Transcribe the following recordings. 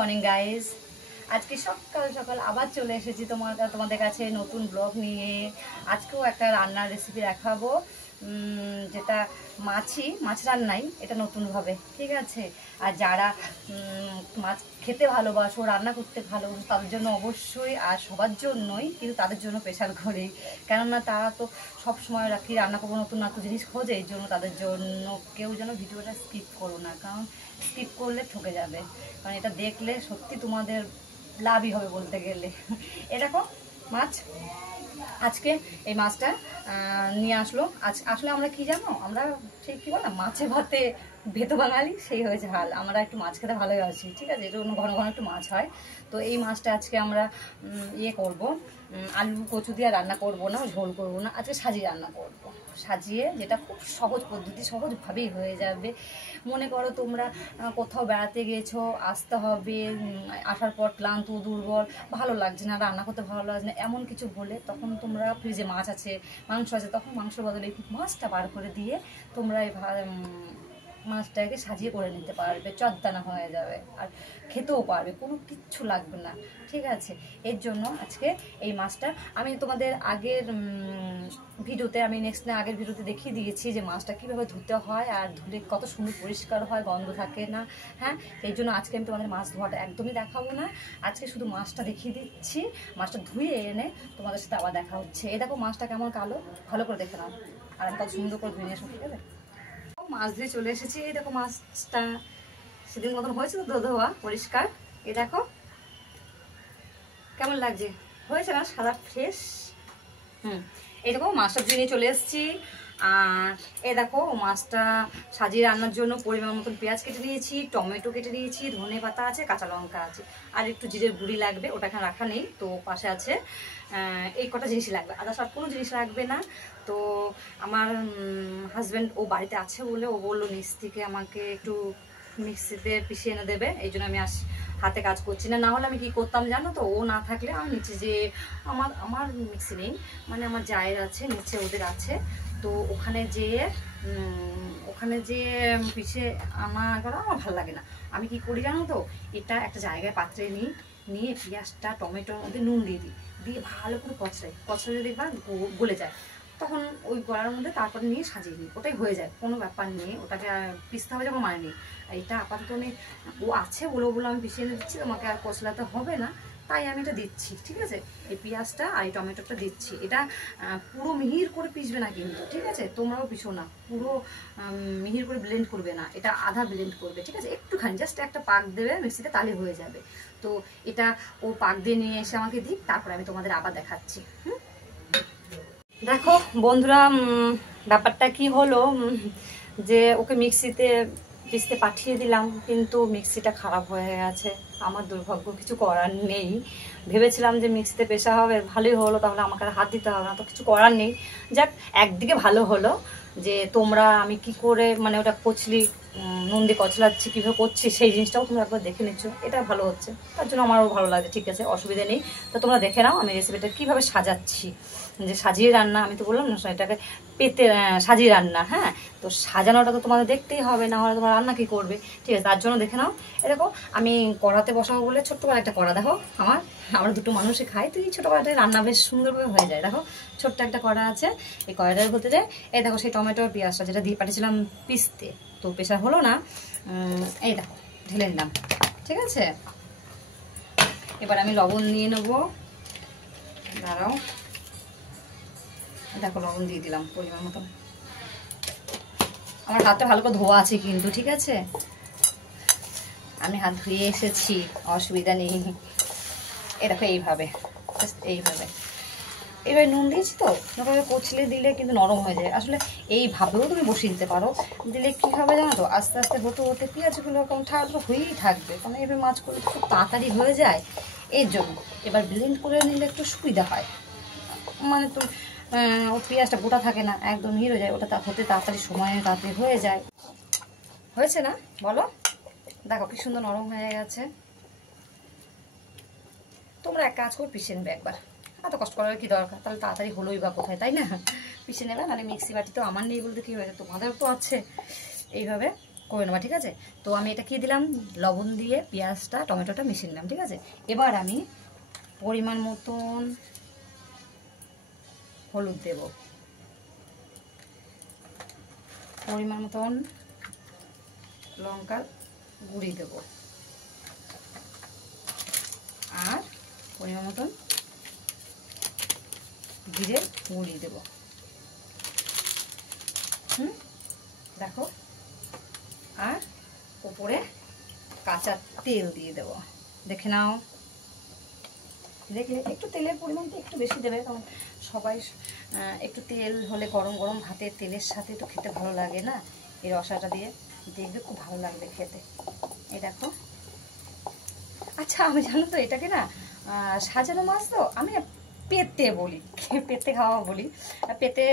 Morning guys. আজকে সকাল সকাল আবার চলে এসেছি তোমাদের কাছে নতুন ব্লগ নিয়ে। আজকেও একটা রান্নার রেসিপি দেখাবো, যেটা মাছ রান্নাই, এটা নতুনভাবে, ঠিক আছে। আর যারা মাছ খেতে ভালোবাসো, রান্না করতে ভালোবাসো, তাদের জন্য অবশ্যই, আর সবার জন্যই, কিন্তু তাদের জন্য স্পেশাল করেই, কেননা তারা তো সবসময় রাখি রান্না করবো, নতুন নতুন জিনিস খোঁজে। এই জন্য তাদের জন্য কেউ যেন ভিডিওটা স্কিপ করো না, কারণ স্কিপ করলে ঠকে যাবে। কারণ এটা দেখলে সত্যি তোমাদের লাভই হবে বলতে গেলে। এরকম মাছ আজকে এই মাছটা নিয়ে আসলো। আসলে আমরা কি জানো, আমরা ঠিক কী বল না, মাছে ভাতে ভেতো বাঙালি, সেই হয়েছে হাল। আমরা একটু মাছ খেতে ভালোবাসি, ঠিক আছে, এটা ঘন ঘন একটু মাছ হয়। তো এই মাছটা আজকে আমরা করব, আলু কচু দিয়ে রান্না করব না, ঝোল করব না, আজকে সাজিয়ে রান্না করব। সাজিয়ে, যেটা খুব সহজ পদ্ধতি, সহজভাবেই হয়ে যাবে। মনে করো তোমরা কোথাও বেড়াতে গেছো, আসতে হবে, আসার পর ক্লান্ত দুর্বল, ভালো লাগছে না, রান্না করতে ভালো লাগছে না, এমন কিছু হলে তখন তোমরা ফ্রিজে মাছ আছে, মাংস আছে, তখন মাংসের বদলে মাছটা বার করে দিয়ে তোমরা এই মাছটাকে সাজিয়ে করে নিতে পারবে, চদ্দানা হয়ে যাবে, আর খেতেও পারবে, কোনো কিচ্ছু লাগবে না, ঠিক আছে। এর জন্য আজকে এই মাছটা আমি তোমাদের আগের ভিডিওতে, আগের ভিডিওতে দেখিয়ে দিয়েছি যে মাছটা কীভাবে ধুতে হয়, আর ধুলে কত সুন্দর পরিষ্কার হয়, গন্ধ থাকে না। হ্যাঁ, এই জন্য আজকে আমি তোমাদের মাছ ধোয়াটা একদমই দেখাবো না, আজকে শুধু মাছটা দেখিয়ে দিচ্ছি। মাছটা ধুয়ে এনে তোমাদের সাথে আবার দেখা হচ্ছে। এই দেখো মাছটা কেমন কালো, ভালো করে দেখে নাও, আর আমি কত সুন্দর করে ধুয়ে নিয়ে আসবো, ঠিক আছে। মাছ ধুয়ে চলে এসেছি। এই দেখো মাছটা সেদিন মতন হয়েছে তো ধোয়া পরিষ্কার। এই দেখো কেমন লাগছে, হয়েছে না সাদা ফ্রেশ। এই দেখো মাছটা ধুয়ে নিয়ে চলে এসেছি। আর এই দেখো মাছটা সাজিয়ে রান্নার জন্য পরিমাণ মতন পেঁয়াজ কেটে নিয়েছি, টমেটো কেটে নিয়েছি, ধনে পাতা আছে, কাঁচা লঙ্কা আছে, আর একটু জিরের গুঁড়ি লাগবে, ওটা এখানে রাখা নেই, তো পাশে আছে। এই কটা জিনিসই লাগবে, আদার্স আর কোনো জিনিস লাগবে না। তো আমার হাজব্যান্ড ও বাড়িতে আছে বলে ও বললো নিচ থেকে আমাকে একটু মিক্সিতে পিষিয়ে এনে দেবে, এই জন্য আমি হাতে কাজ করছি না। হলে আমি কি করতাম জানো তো, ও না থাকলে আমি নিচে যে আমার মিক্সি নেই, মানে আমার জায়ের আছে, নিচে ওদের আছে, তো ওখানে যেয়ে পিষে আনা করা আমার ভালো লাগে না। আমি কি করি জানো তো, এটা একটা জায়গায় পাত্রে নিয়ে পেঁয়াজটা টমেটোর মধ্যে নুন দিয়ে দিই, দিয়ে ভালো করে কচড়ে দেখবা গলে যায়, তখন ওই গলার মধ্যে তারপরে নিয়ে সাজিয়ে নিই, ওটাই হয়ে যায়, কোনো ব্যাপার নেই, ওটাকে পিষতে হবে যখন মানে নেই। এটা আপাতত ও আছে বলে আমি পিষিয়ে এনে দিচ্ছি, তোমাকে আর কচলাতে হবে না, তাই আমি এটা দিচ্ছি, ঠিক আছে। এই পেঁয়াজটা আর এই টমেটোটা দিচ্ছি। এটা পুরো মিহির করে পিষবে না কিন্তু, ঠিক আছে, তোমরাও পিষো না, পুরো মিহির করে ব্লেন্ড করবে না, এটা আধা ব্লেন্ড করবে, ঠিক আছে, একটুখানি জাস্ট একটা পাক দেবে মিক্সিতে, তাহলে হয়ে যাবে। তো এটা ও পাক দিয়ে নিয়ে এসে আমাকে দিই, তারপরে আমি তোমাদের আবার দেখাচ্ছি। দেখো বন্ধুরা, ব্যাপারটা কি হলো, যে ওকে মিক্সিতে পিষতে পাঠিয়ে দিলাম, কিন্তু মিক্সিটা খারাপ হয়ে গেছে। আমার দুর্ভাগ্য, কিছু করার নেই। ভেবেছিলাম যে মিক্সিতে পেশা হবে, ভালোই হলো, তাহলে আমাকে আর হাত দিতে হবে না, তো কিছু করার নেই। যাক, একদিকে ভালো হলো যে আমি কি করে মানে ওটা কচলি নুন দিয়ে কচলাচ্ছি, কীভাবে করছি, সেই জিনিসটাও তোমরা একবার দেখে নিচ্ছ, এটা ভালো হচ্ছে, তার জন্য আমারও ভালো লাগছে, ঠিক আছে, অসুবিধা নেই। তো তোমরা দেখে নাও আমি রেসিপিটা কীভাবে সাজাচ্ছি, যে সাজিয়ে রান্না, আমি তো বললাম না এটাকে সাজিয়ে রান্না। হ্যাঁ, তো সাজানোটা তো তোমাদের দেখতেই হবে, না হলে তোমরা রান্না কি করবে, ঠিক আছে, তার জন্য দেখে নাও। এরকম আমি কড়াতে বসাবো বলে ছোট্ট করে একটা কড়া, দেখো আমরা দুটো মানুষে খাই, তো এই ছোটো কড়াটায় রান্না বেশ সুন্দরভাবে হয়ে যায়। দেখো ছোট্ট একটা কড়া আছে, এই কড়াটার ভিতরে এই দেখো সেই টমেটো পেঁয়াজটা যেটা দিয়ে পাঠিয়েছিলাম পিষতে, তো পেশা হলো না, এই দেখো ঢেলে নিলাম, ঠিক আছে। এবার আমি লবণ নিয়ে নেবো, দাঁড়াও, দেখো লবণ দিয়ে দিলাম পরিমাণ মতন। আমার হাতটা ভালো করে ধোয়া আছে কিন্তু, ঠিক আছে, আমি হাত ধুয়ে এসেছি, অসুবিধা নেই। এই দেখো এইভাবে নুন দিয়েছি, তো ওভাবে কচলে দিলে কিন্তু নরম হয়ে যায়। আসলে এইভাবেও তুমি বসিয়ে দিতে পারো, দিলে কী হবে জানো তো, আস্তে আস্তে হতে পেঁয়াজগুলো এরকম ঠান্ডা হয়েই থাকবে, কারণ এভাবে মাছগুলো খুব তাড়াতাড়ি হয়ে যায়, এর জন্য। এবার ব্লেন্ড করে নিলে একটু সুবিধা হয়, মানে তো ও পেঁয়াজটা গোটা থাকে না, একদম হয়ে যায়, ওটা হতে তাড়াতাড়ি সময় তাড়াতাড়ি হয়ে যায়। হয়েছে না বলো, দেখো কি সুন্দর নরম হয়ে গেছে। তোমরা এক কাজ করে পিষে নেবে একবার, এত কষ্ট করার কি দরকার, তাহলে তাড়াতাড়ি হলোই বা কোথায়, তাই না। পিষে নেবে, মানে মিক্সি বাটি তো আমার নেই বলতে কী হয়েছে, তোমাদের তো আছে। এইভাবে করে নেবা, ঠিক আছে? তো আমি এটা কি দিলাম, লবণ দিয়ে পেঁয়াজটা টমেটোটা মিশিয়ে নিলাম, ঠিক আছে? এবার আমি পরিমাণ মতন হলুদ দেব, পরিমাণ মতন লঙ্কার গুঁড়ি দেব, আর পরিমাণ মতন জিরে গুঁড়ি দেব। দেখো, আর উপরে কাঁচা তেল দিয়ে দেব। দেখে নাও, দেখলে একটু তেলের পরিমাণটা একটু বেশি দেবে, কারণ সবাই একটু তেল হলে গরম গরম ভাতের তেলের সাথে একটু খেতে ভালো লাগে না? এই রসাটা দিয়ে দেখবে খুব ভালো লাগবে খেতে। এই দেখো। আচ্ছা, আমি জানো তো এটাকে না সাজানো মাছ তো আমি পেতে বলি, পেতে খাওয়া বলি, পেতে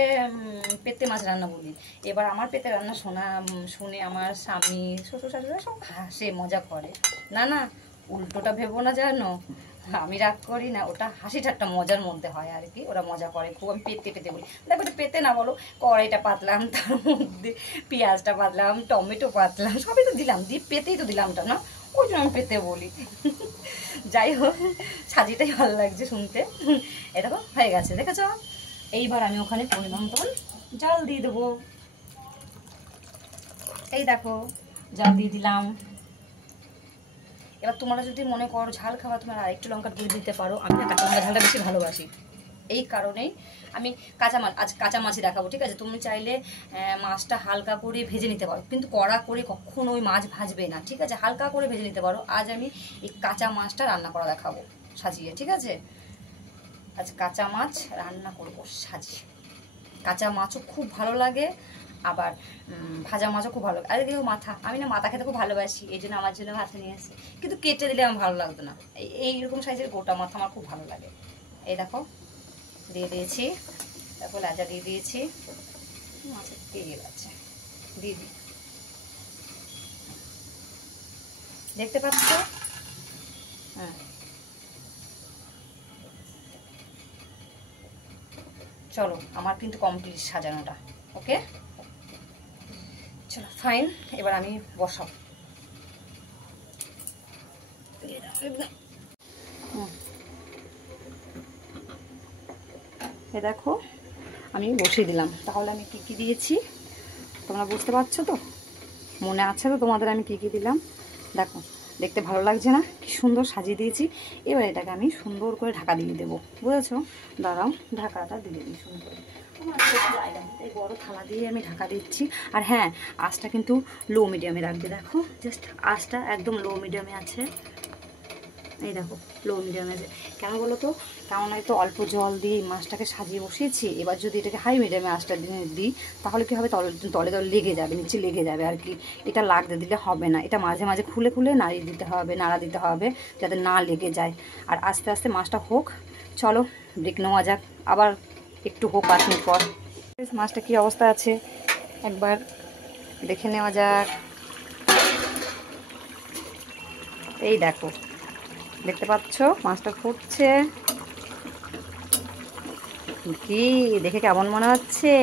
পেতে মাছ রান্না বলি। এবার আমার পেতে রান্না শুনে আমার স্বামী, শ্বশুর শাশুড়া সব হাসে, মজা করে। না না, উল্টোটা ভেবো না, জানো আমি রাগ করি না, ওটা হাসি ঠাট্টা মজার মধ্যে হয় আর কি, ওরা মজা করে খুব। আমি পেতে পেতে বলি। দেখো, পেতে না বলো, কড়াইটা পাতলাম, তার মধ্যে পেঁয়াজটা পাতলাম, টমেটো পাতলাম, সবই তো দিলাম, দিয়ে পেতেই তো দিলামটা না, ওই জন্য আমি পেতে বলি। যাই হোক, সাজিটাই ভালো লাগছে শুনতে। এরকম হয়ে গেছে, দেখেছ? এইবার আমি ওখানে পরিমাণ মতন জল দিয়ে দেবো। এই দেখো, জল দিয়ে দিলাম। এবার তোমরা যদি মনে করো ঝাল খাওয়া, তোমরা আরেকটু লঙ্কার গুঁড়ি দিতে পারো। আমি না কাঁচা লঙ্কা ঝালটা বেশি ভালোবাসি, এই কারণেই আমি কাঁচা মাছই দেখাবো, ঠিক আছে? তুমি চাইলে মাছটা হালকা করে ভেজে নিতে পারো, কিন্তু কড়া করে কখনো ওই মাছ ভাজবে না, ঠিক আছে? হালকা করে ভেজে নিতে পারো। আজ আমি এই কাঁচা মাছটা রান্না করা দেখাবো সাজিয়ে, ঠিক আছে? আজ কাঁচা মাছ রান্না করবো সাজিয়ে। কাঁচা মাছও খুব ভালো লাগে, আবার ভাজা মাছও খুব ভালো লাগে। আরে দেখো মাথা, আমি না মাথা খেতে খুব ভালোবাসি, এই জন্য আমার জন্য মাথা নিয়ে এসেছি, কিন্তু কেটে দিলে আমার ভালো লাগতো না। এইরকম সাইজের গোটা মাথা আমার খুব ভালো লাগে। এই দেখো, দিয়ে দিয়েছি, তারপর লাজা দিয়ে দিয়েছি, মাছের তেল আছে, দিয়ে দিই। দেখতে পাচ্ছ? হ্যাঁ, চলো, আমার কিন্তু কমপ্লিট সাজানোটা। ওকে, চলো ফাইন। এবার আমি বসাবো। এ দেখো, আমি বসিয়ে দিলাম। তাহলে আমি কি কি দিয়েছি তোমরা বুঝতে পারছো তো? মনে আছে তো তোমাদের আমি কি কি দিলাম? দেখো, দেখতে ভালো লাগছে না? কি সুন্দর সাজিয়ে দিয়েছি। এবার এটাকে আমি সুন্দর করে ঢাকা দিয়ে দেবো, বুঝেছো? দাঁড়াও, ঢাকাটা দিয়ে দিই সুন্দর করে। এই বড় থালা দিয়ে আমি ঢাকা দিচ্ছি। আর হ্যাঁ, আঁচটা কিন্তু লো মিডিয়ামে রাখবে। দেখো, জাস্ট আঁচটা একদম লো মিডিয়ামে আছে। এই দেখো, লো মিডিয়ামে আছে। কেন বলো তো? কারণ তো অল্প জল দিয়ে মাছটাকে সাজিয়ে বসিয়েছি। এবার যদি এটাকে হাই মিডিয়ামে আঁচটা দিই, তাহলে কি হবে, তলে তলে লেগে যাবে, নিচে লেগে যাবে আর কি। এটা লাগতে দিলে হবে না, এটা মাঝে মাঝে খুলে খুলে নাড়া দিতে হবে যাতে না লেগে যায়। আর আস্তে আস্তে মাছটা হোক। চলো, ব্রেক নেওয়া যাক, আবার একটু হোক 5 মিনিট পর। মাছটা কি অবস্থা আছে একবার দেখে নেওয়া যাক। এই দেখো, দেখতে পাচ্ছ মাছটা ফুটছে। কি দেখে কেমন মনে হচ্ছে?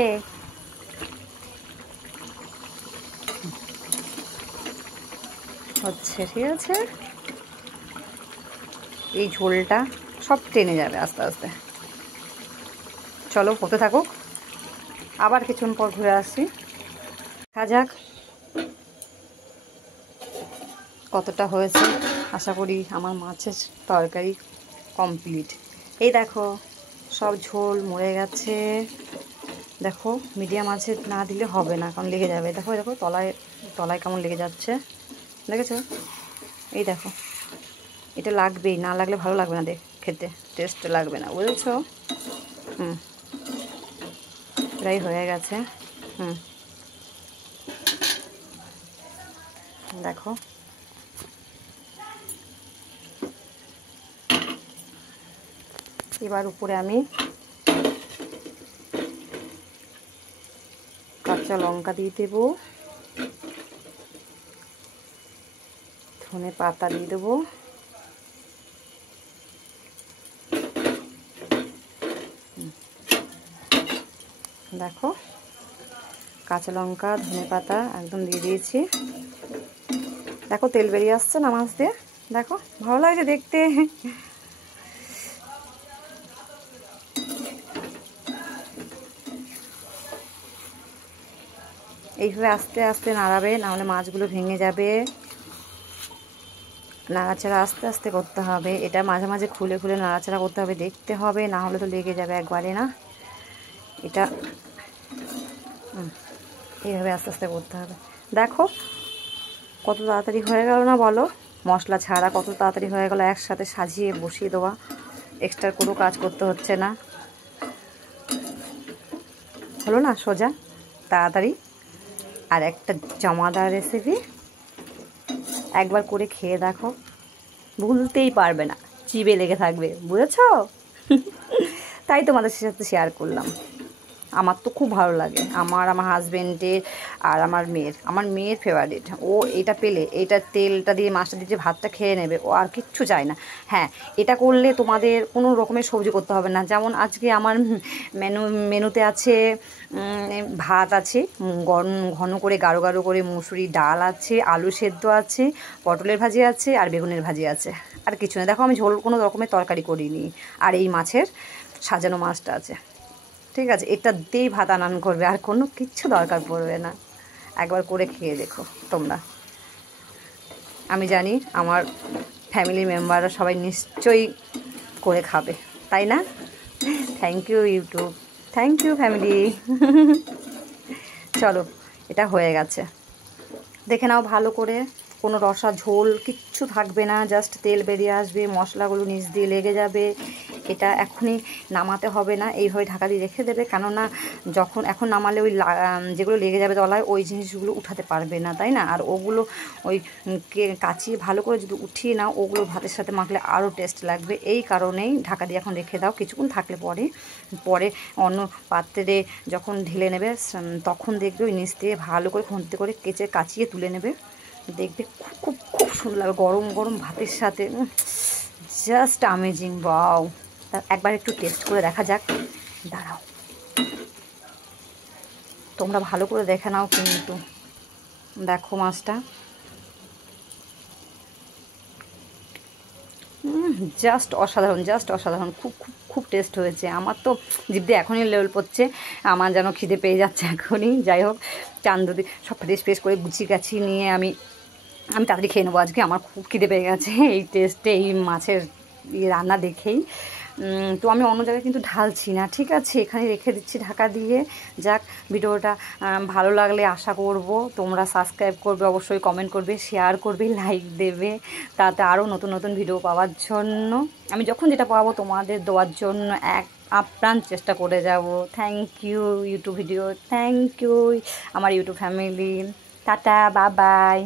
হচ্ছে, ঠিক আছে। এই ঝোলটা সব টেনে যাবে আস্তে আস্তে। চলো, হতে থাকুক, আবার কিছুক্ষণ পর ঘুরে আসছি। দেখা যাক কতটা হয়েছে। আশা করি আমার মাছের তরকারি কমপ্লিট। এই দেখো, সব ঝোল মরে গেছে। দেখো, মিডিয়াম আছে না দিলে হবে না, কারণ লেগে যাবে। দেখো দেখো, তলায় কেমন লেগে যাচ্ছে, দেখেছো? এই দেখো, এটা লাগবেই, না লাগলে ভালো লাগবে না, খেতে টেস্ট লাগবে না, বুঝেছো? প্রায় হয়ে গেছে। দেখো, এবার উপরে আমি কাঁচা লঙ্কা দিয়ে দেবো, ধনে পাতা দিয়ে দেবো, দেখো কাঁচা লঙ্কা, ধনেপাতা একদম দিয়ে দিয়েছি। দেখো তেল বেরিয়ে আসছে না মাছ দিয়ে, দেখো ভালো লাগছে দেখতে। এইভাবে আস্তে আস্তে নাড়াবে, নাহলে মাছগুলো ভেঙে যাবে। নাড়াচাড়া আস্তে আস্তে করতে হবে, এটা মাঝে মাঝে খুলে খুলে নাড়াচাড়া করতে হবে, দেখতে হবে, না হলে তো লেগে যাবে একবারে না। এটা এইভাবে আস্তে আস্তে করতে হবে। দেখো কত তাড়াতাড়ি হয়ে গেল না বলো, মশলা ছাড়া কত তাড়াতাড়ি হয়ে গেল, একসাথে সাজিয়ে বসিয়ে দেওয়া, এক্সট্রা কোনো কাজ করতে হচ্ছে না। হলো না সোজা, তাড়াতাড়ি। আর একটা জমাদার রেসিপি, একবার করে খেয়ে দেখো, ভুলতেই পারবে না, চিবে লেগে থাকবে, বুঝেছ? তাই তোমাদের সাথে শেয়ার করলাম। আমার তো খুব ভালো লাগে, আমার হাজব্যান্ডের আর আমার মেয়ের ফেভারিট। ও এটা পেলে, এইটা তেলটা দিয়ে মাছটা দিয়ে যে ভাতটা খেয়ে নেবে, ও আর কিচ্ছু চায় না। হ্যাঁ, এটা করলে তোমাদের কোনো রকমের সবজি করতে হবে না। যেমন আজকে আমার মেনুতে আছে ভাত আছে, ঘন করে গাঢ় গাঢ় করে মুসুরি ডাল আছে, আলু সেদ্ধ আছে, পটলের ভাজি আছে, আর বেগুনের ভাজি আছে, আর কিছু না। দেখো আমি ঝোল কোনো রকমের তরকারি করিনি। আর এই মাছের সাজানো মাছটা আছে, ঠিক আছে? এটা দিয়েই ভাত আনান করবে, আর কোনো কিচ্ছু দরকার পড়বে না। একবার করে খেয়ে দেখো তোমরা। আমি জানি আমার ফ্যামিলি মেম্বাররা সবাই নিশ্চয়ই করে খাবে, তাই না? Thank you YouTube, thank you family. চলো, এটা হয়ে গেছে, দেখে নাও ভালো করে। কোনো রসা ঝোল কিচ্ছু থাকবে না, জাস্ট তেল বেরিয়ে আসবে, মশলাগুলো নিচ দিয়ে লেগে যাবে। এটা এখনই নামাতে হবে না, এইভাবে ঢাকা দিয়ে রেখে দেবে, কেননা যখন এখন নামালে ওই যেগুলো লেগে যাবে তলায়, ওই জিনিসগুলো উঠাতে পারবে না, তাই না? আর ওগুলো ওই কাচিয়ে ভালো করে যদি উঠিয়ে নাও, ওগুলো ভাতের সাথে মাখলে আরও টেস্ট লাগবে। এই কারণেই ঢাকা দিয়ে এখন রেখে দাও, কিছুক্ষণ থাকলে পরে অন্য পাত্রে যখন ঢেলে নেবে, তখন দেখবে ওই নিচ দিয়ে ভালো করে খুন্তি করে কাচিয়ে তুলে নেবে, দেখবে খুব খুব খুব সুন্দর লাগবে গরম গরম ভাতের সাথে, জাস্ট অ্যামেজিং। ওয়াও, একবার একটু টেস্ট করে দেখা যাক, দাঁড়াও, তোমরা ভালো করে দেখে নাও কিন্তু। দেখো মাছটা জাস্ট অসাধারণ, জাস্ট অসাধারণ, খুব খুব খুব টেস্ট হয়েছে। আমার তো জিভ দিয়ে এখনই লেভেল পড়ছে, আমার যেন খিদে পেয়ে যাচ্ছে এখনই। যাই হোক, চান্দুদি সব ফ্রেশ করে গুছিয়ে গাছিয়ে নিয়ে আমি তাড়াতাড়ি খেয়ে নেবো আজকে, আমার খুব খিদে পেয়ে গেছে এই টেস্টে, এই মাছের রান্না দেখেই। তো আমি অন্য জায়গায় কিন্তু ঢালছি না, ঠিক আছে? এখানে রেখে দিচ্ছি ঢাকা দিয়ে। যাক, ভিডিওটা ভালো লাগলে আশা করব তোমরা সাবস্ক্রাইব করবে, অবশ্যই কমেন্ট করবে, শেয়ার করবে, লাইক দেবে, তাতে আরও নতুন নতুন ভিডিও পাওয়ার জন্য, আমি যখন যেটা পাবো তোমাদের দেওয়ার জন্য আপ্রাণ চেষ্টা করে যাব। Thank you YouTube video, thank you আমার ইউটিউব ফ্যামিলি, টাটা, বাই বাই।